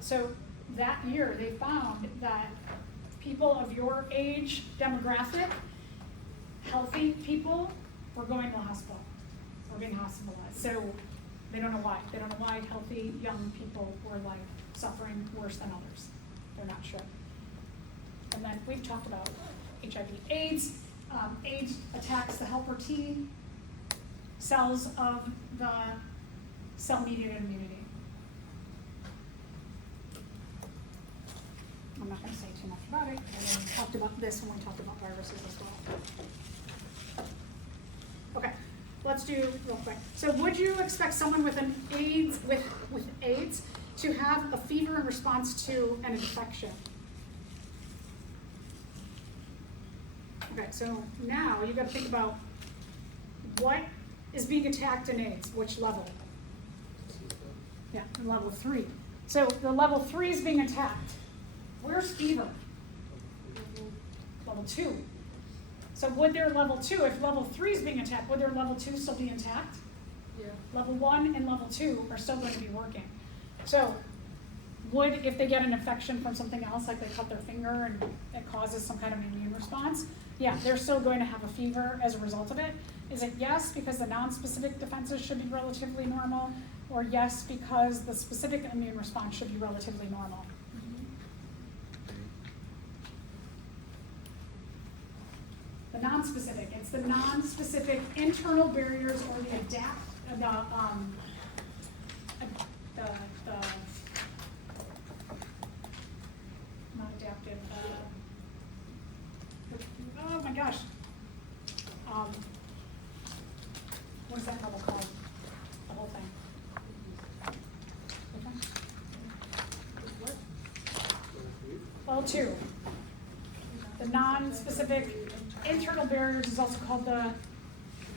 So that year, they found that people of your age demographic, healthy people, were going to the hospital, were being hospitalized. So they don't know why. They don't know why healthy young people were like suffering worse than others. They're not sure. And then we've talked about HIV/AIDS. AIDS attacks the helper T cells of the cell-mediated immunity. I'm not going to say too much about it. We talked about this when we talked about viruses as well. Okay, let's do real quick. So would you expect someone with an AIDS with AIDS to have a fever in response to an infection? Okay, so now you got to think about what is being attacked in AIDS, which level? Yeah, level 3. So the level 3 is being attacked. Where's fever? Level 2. So would their level 2, if level 3 is being attacked, would their level 2 still be intact? Yeah. Level 1 and level 2 are still going to be working. So would, if they get an infection from something else, like they cut their finger and it causes some kind of immune response, yeah, they're still going to have a fever as a result of it. Is it yes, because the non-specific defenses should be relatively normal, or yes, because the specific immune response should be relatively normal? The non-specific, it's the non-specific internal barriers or the not adaptive, oh my gosh. What is that level called? The whole thing. Which one? Level 2. The non-specific internal barriers is also called the,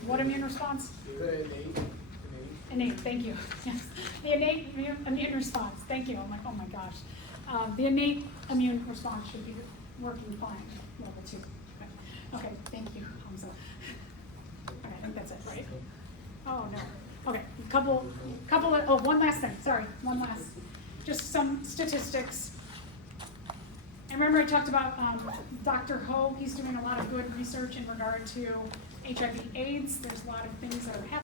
what immune response? Innate, thank you. Yes. The innate immune response, thank you. I'm like, oh my gosh. The innate immune response should be working fine, level 2. Okay, thank you, Hamza. Okay, I think that's it, right? Oh, no. Okay, one last thing, sorry, one last. Just some statistics. And remember I talked about Dr. Ho, he's doing a lot of good research in regard to HIV/AIDS. There's a lot of things that are happening.